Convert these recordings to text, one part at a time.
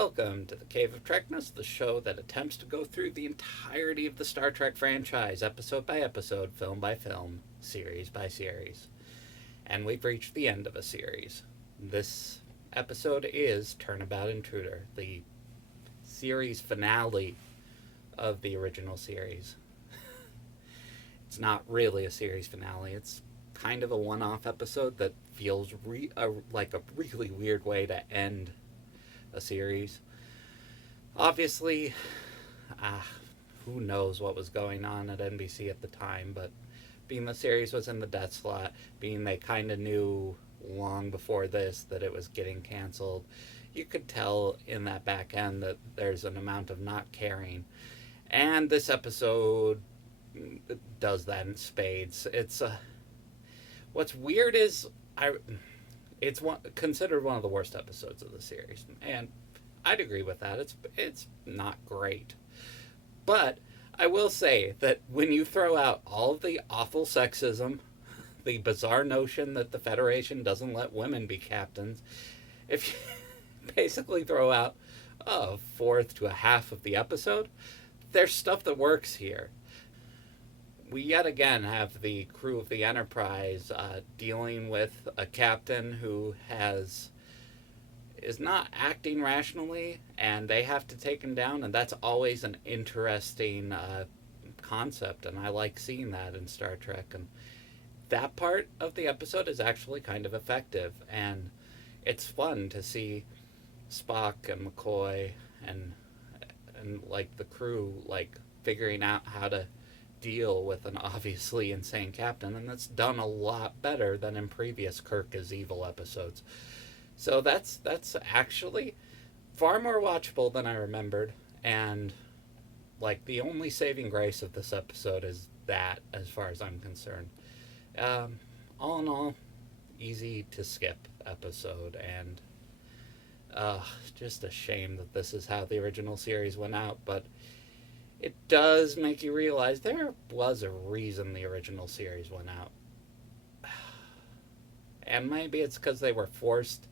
Welcome to the Cave of Trekness, the show that attempts to go through the entirety of the Star Trek franchise, episode by episode, film by film, series by series. And we've reached the end of a series. This episode is Turnabout Intruder, the series finale of the original series. It's not really a series finale, it's kind of a one-off episode that feels like a really weird way to end a series. Obviously, who knows what was going on at NBC at the time, but being the series was in the death slot, being they kind of knew long before this that it was getting canceled, you could tell in that back end that there's an amount of not caring. And this episode does that in spades. What's weird is it's considered one of the worst episodes of the series, and I'd agree with that. It's not great, but I will say that when you throw out all of the awful sexism, the bizarre notion that the Federation doesn't let women be captains, if you basically throw out a fourth to a half of the episode, there's stuff that works here. We yet again have the crew of the Enterprise dealing with a captain who is not acting rationally, and they have to take him down, and that's always an interesting concept, and I like seeing that in Star Trek. And that part of the episode is actually kind of effective, and it's fun to see Spock and McCoy and like the crew like figuring out how to deal with an obviously insane captain, and that's done a lot better than in previous Kirk is evil episodes. So that's actually far more watchable than I remembered, and like the only saving grace of this episode is that, as far as I'm concerned. All in all, easy to skip episode, and just a shame that this is how the original series went out, but it does make you realize there was a reason the original series went out. And maybe it's because they were forced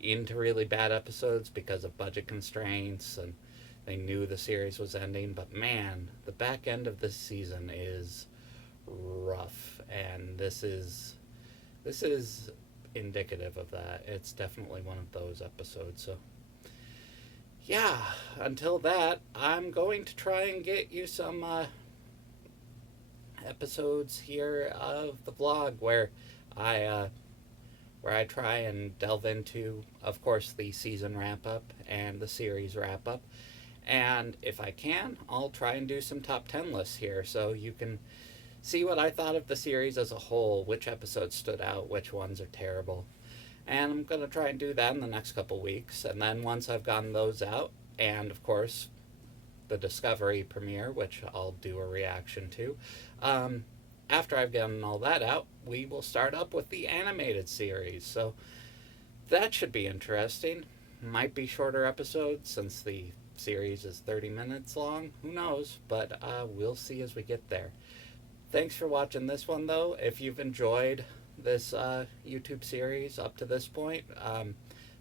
into really bad episodes because of budget constraints and they knew the series was ending. But man, the back end of this season is rough, and this is indicative of that. It's definitely one of those episodes. So yeah, until that, I'm going to try and get you some episodes here of the vlog where I try and delve into, of course, the season wrap-up and the series wrap-up. And if I can, I'll try and do some top 10 lists here so you can see what I thought of the series as a whole, which episodes stood out, which ones are terrible. And I'm going to try and do that in the next couple weeks. And then once I've gotten those out, and of course the Discovery premiere, which I'll do a reaction to, after I've gotten all that out, we will start up with the animated series. So that should be interesting. Might be shorter episodes since the series is 30 minutes long. Who knows? But we'll see as we get there. Thanks for watching this one, though. If you've enjoyed this YouTube series up to this point,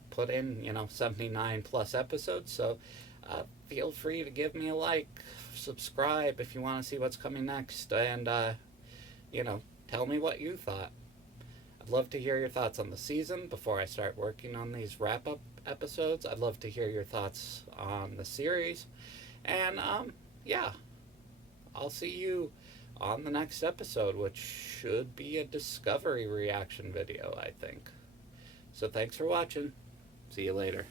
put in 79 plus episodes, so feel free to give me a like, subscribe if you want to see what's coming next, and tell me what you thought. I'd love to hear your thoughts on the season before I start working on these wrap-up episodes. I'd love to hear your thoughts on the series, and yeah, I'll see you on the next episode, which should be a Discovery reaction video, I think. So thanks for watching. See you later.